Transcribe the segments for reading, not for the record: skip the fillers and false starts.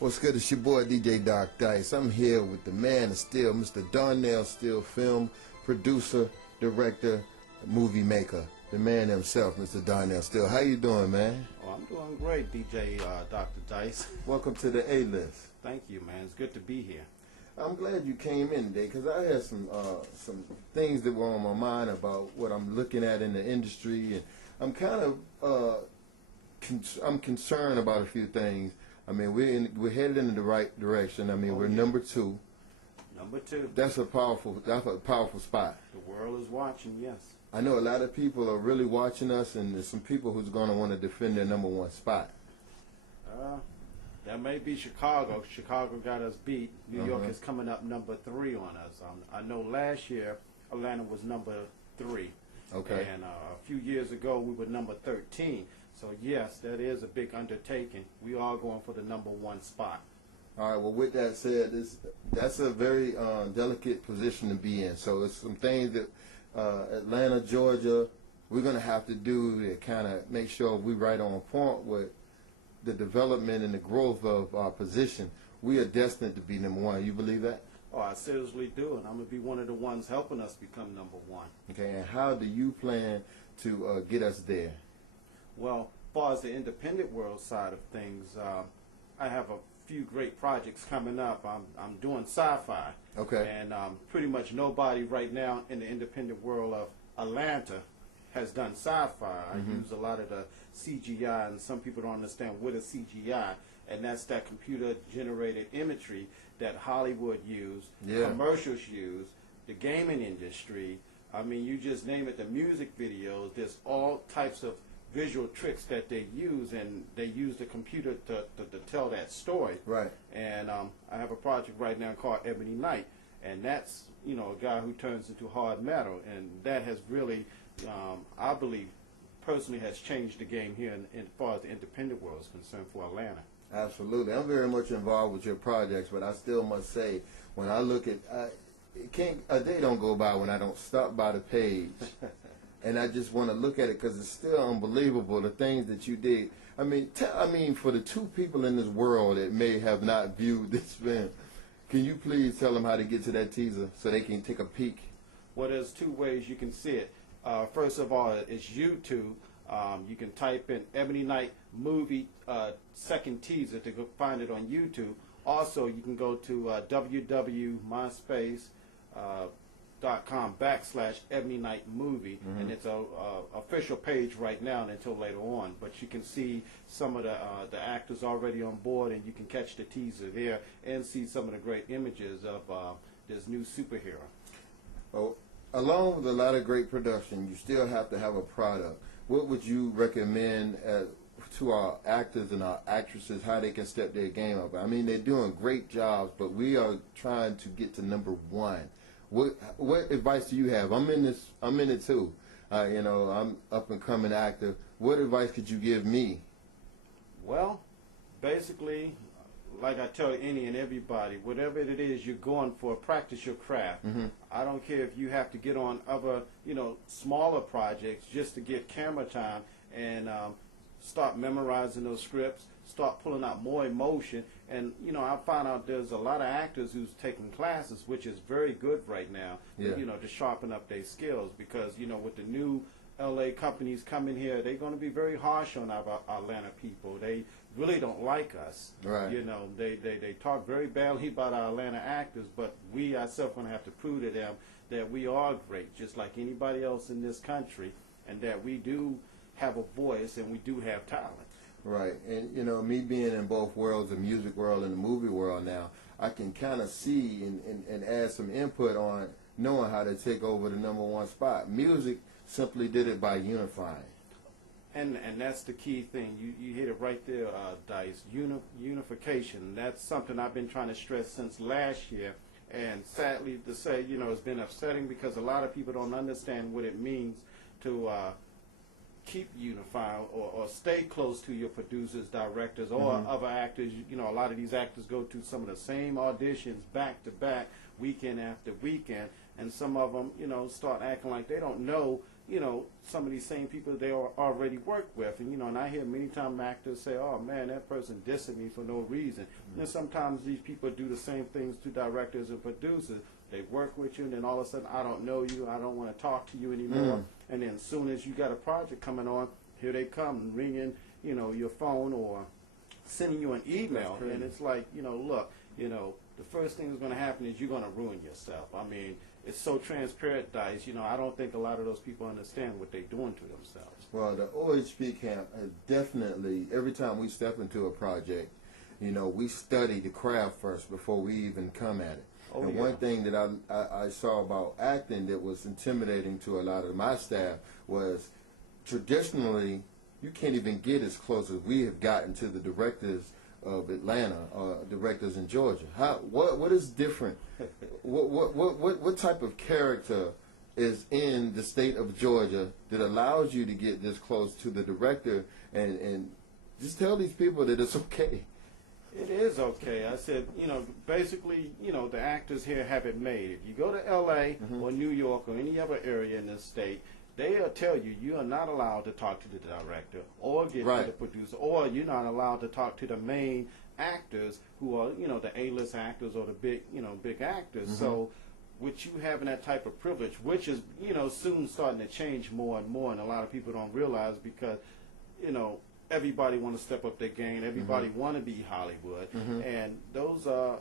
What's good? It's your boy D.J.Dr.Dice. I'm here with the man of steel, Mr. Darnell Steel, film producer, director, movie maker, the man himself, Mr. Darnell Steel. How you doing, man? Oh, I'm doing great, D.J.Dr.Dice. Welcome to the A-list. Thank you, man. It's good to be here. I'm glad you came in today because I had some things that were on my mind about what I'm looking at in the industry, and I'm kind of I'm concerned about a few things. I mean, we're headed in the right direction. I mean, we're number 2. Number 2. That's a powerful spot. The world is watching, yes. I know a lot of people are really watching us, and there's some people who's going to want to defend their number 1 spot. That may be Chicago. Chicago got us beat. New York is coming up number 3 on us. I know last year Atlanta was number 3. Okay. And a few years ago we were number 13. So yes, that is a big undertaking. We are going for the number 1 spot. All right. Well, with that said, that's a very delicate position to be in. So it's some things that Atlanta, Georgia, we're going to have to do to kind of make sure we're right on point with the development and the growth of our position. We are destined to be number 1. You believe that? Oh, I seriously do, and I'm going to be one of the ones helping us become number 1. Okay. And how do you plan to get us there? Well, as far as the independent world side of things, I have a few great projects coming up. I'm doing sci-fi. Okay. And pretty much nobody right now in the independent world of Atlanta has done sci-fi. I use a lot of the CGI, and some people don't understand what is CGI, and that's that computer-generated imagery that Hollywood use, commercials use, the gaming industry. I mean, you just name it, the music videos. There's all types of visual tricks that they use, and they use the computer to tell that story. Right. And I have a project right now called Ebony Knight, and that's, you know, a guy who turns into hard metal, and that has really, I believe, personally has changed the game here as far as the independent world is concerned for Atlanta. Absolutely. I'm very much involved with your projects, but I still must say, when I look at, a day don't go by when I don't stop by the page. And I just want to look at it because it's still unbelievable, the things that you did. I mean, for the 2 people in this world that may have not viewed this film, can you please tell them how to get to that teaser so they can take a peek? Well, there's 2 ways you can see it. First of all, it's YouTube. You can type in Ebony Knight movie second teaser to go find it on YouTube. Also, you can go to www.myspace.com/Ebony Knight movie, and it's a official page right now and until later on. But you can see some of the actors already on board, and you can catch the teaser there and see some of the great images of this new superhero. Oh, along with a lot of great production, you still have to have a product. What would you recommend to our actors and our actresses, how they can step their game up? I mean, they're doing great jobs, but we are trying to get to number 1. What advice do you have? I'm in it too. You know, I'm up and coming actor. What advice could you give me? Well, basically, like I tell any and everybody, whatever it is you're going for, practice your craft. I don't care if you have to get on other, you know, smaller projects just to get camera time, and start memorizing those scripts, start pulling out more emotion. And, you know, I found out there's a lot of actors who's taking classes, which is very good right now, you know, to sharpen up their skills. Because, you know, with the new LA companies coming here, they're going to be very harsh on our Atlanta people. They really don't like us. Right. You know, they talk very badly about our Atlanta actors, but we ourselves going to have to prove to them that we are great, just like anybody else in this country, and that we do have a voice and we do have talent. Right. And, you know, me being in both worlds, the music world and the movie world now, I can kind of see and add some input on knowing how to take over the number 1 spot. Music simply did it by unifying. And that's the key thing. You hit it right there, Dice. Unification. That's something I've been trying to stress since last year. And sadly to say, you know, it's been upsetting because a lot of people don't understand what it means to keep unified or stay close to your producers, directors, or other actors. You know, a lot of these actors go to some of the same auditions back to back, weekend after weekend, and some of them, you know, start acting like they don't know, some of these same people they already work with. And I hear many times actors say, oh man, that person dissing me for no reason. And sometimes these people do the same things to directors and producers. They work with you, and then all of a sudden, I don't know you, I don't want to talk to you anymore. And then as soon as you got a project coming on, here they come ringing, your phone or sending you an email. And it's like, look, the first thing that's going to happen is you're going to ruin yourself. I mean, it's so transparent, Dice. I don't think a lot of those people understand what they're doing to themselves. Well, the O.H.P camp is definitely, every time we step into a project, we study the craft first before we even come at it. Oh, and one thing that I saw about acting that was intimidating to a lot of my staff was traditionally you can't even get as close as we have gotten to the directors of Atlanta or directors in Georgia. What is different? what type of character is in the state of Georgia that allows you to get this close to the director and just tell these people that it's okay? It is okay. I said, basically, the actors here have it made. If you go to L.A. or New York or any other area in this state, they'll tell you you are not allowed to talk to the director or get to the producer, or you're not allowed to talk to the main actors who are, the A-list actors or the big actors. So with you having that type of privilege, which is, soon starting to change more and more, and a lot of people don't realize because, everybody want to step up their game. Everybody want to be Hollywood. And those are,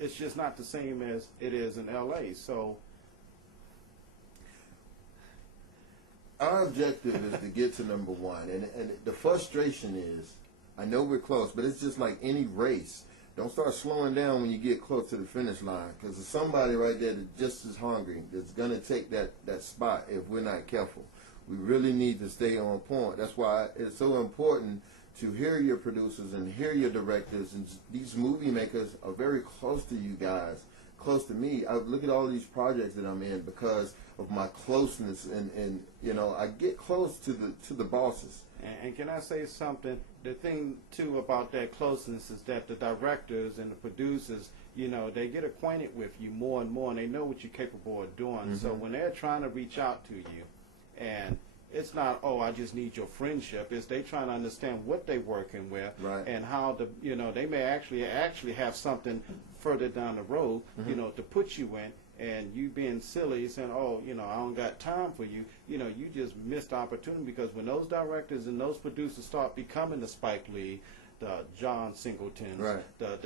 it's just not the same as it is in L.A. So our objective is to get to number one. And the frustration is, I know we're close, but it's just like any race. Don't start slowing down when you get close to the finish line, because there's somebody right there that's just as hungry that's going to take that spot if we're not careful. We really need to stay on point. That's why it's so important to hear your producers and hear your directors. And these movie makers are very close to you guys, close to me. I look at all these projects that I'm in because of my closeness, and I get close to the bosses. And can I say something? The thing, too, about that closeness is that the directors and the producers, they get acquainted with you more and more, and they know what you're capable of doing. So when they're trying to reach out to you, and it's not, oh, I just need your friendship. It's they trying to understand what they're working with and how they may actually have something further down the road, to put you in. And you being silly, saying, oh, I don't got time for you, you just missed the opportunity, because when those directors and those producers start becoming the Spike Lee, the John Singletons, the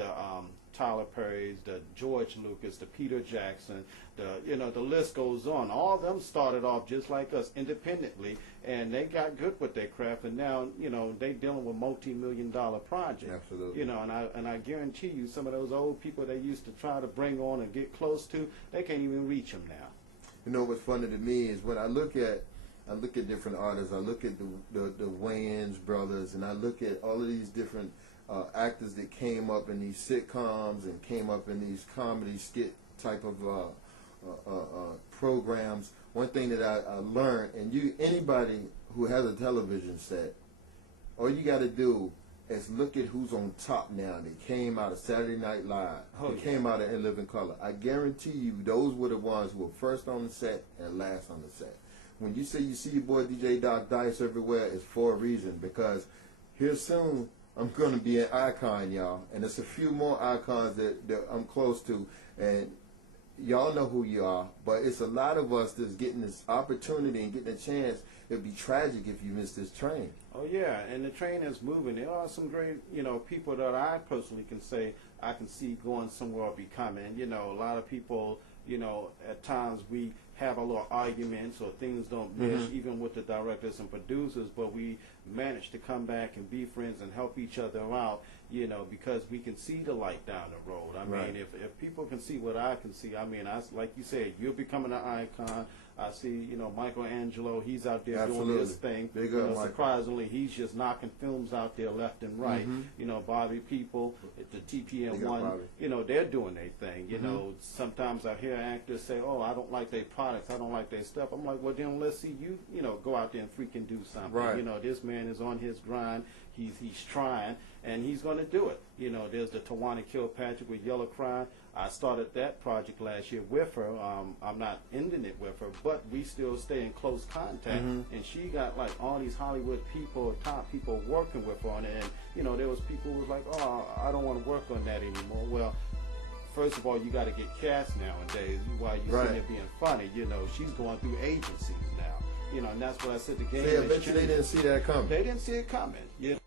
Tyler Perry's, the George Lucas, the Peter Jackson, the list goes on. All of them started off just like us, independently, and they got good with their craft, and now, they dealing with multi-million-dollar projects. Absolutely. And I guarantee you, some of those old people they used to try to bring on and get close to, they can't even reach them now. What's funny to me is when I look at different artists. I look at the Wayans brothers, and I look at all of these different actors that came up in these sitcoms and came up in these comedy skit type of programs. One thing that I learned, and anybody who has a television set, all you got to do is look at who's on top now. They came out of Saturday Night Live. They came out of In Living Color. I guarantee you those were the ones who were first on the set and last on the set. When you say you see your boy D.J.Dice everywhere, it's for a reason, because here soon I'm going to be an icon, y'all. And there's a few more icons that I'm close to. And y'all know who you are. But it's a lot of us that's getting this opportunity and getting a chance. It'd be tragic if you miss this train. Oh, yeah. And the train is moving. There are some great, people that I personally can say I can see going somewhere or becoming. A lot of people, at times we have a little arguments or things don't mesh, even with the directors and producers, but we manage to come back and be friends and help each other out, because we can see the light down the road. I mean, if people can see what I can see, like you said, you're becoming an icon. I see, Michelangelo, he's out there doing his thing. Surprisingly, he's just knocking films out there left and right. Bobby People, the TPM1, they're doing their thing. Sometimes I hear actors say, oh, I don't like their products, I don't like their stuff. I'm like, well, then let's see you, go out there and freaking do something. This man is on his grind. he's trying, and he's going to do it. You know, there's the Tawana Kilpatrick with Yellow Crime. I started that project last year with her. I'm not ending it with her, but we still stay in close contact. And she got like all these Hollywood people, top people working with her on it. And you know, there was people who was like, "Oh, I don't want to work on that anymore." Well, first of all, you got to get cast nowadays. While you're sitting there being funny, you know, she's going through agencies now. You know, and that's what I said. The game. I bet you they didn't see that coming. They didn't see it coming. You know?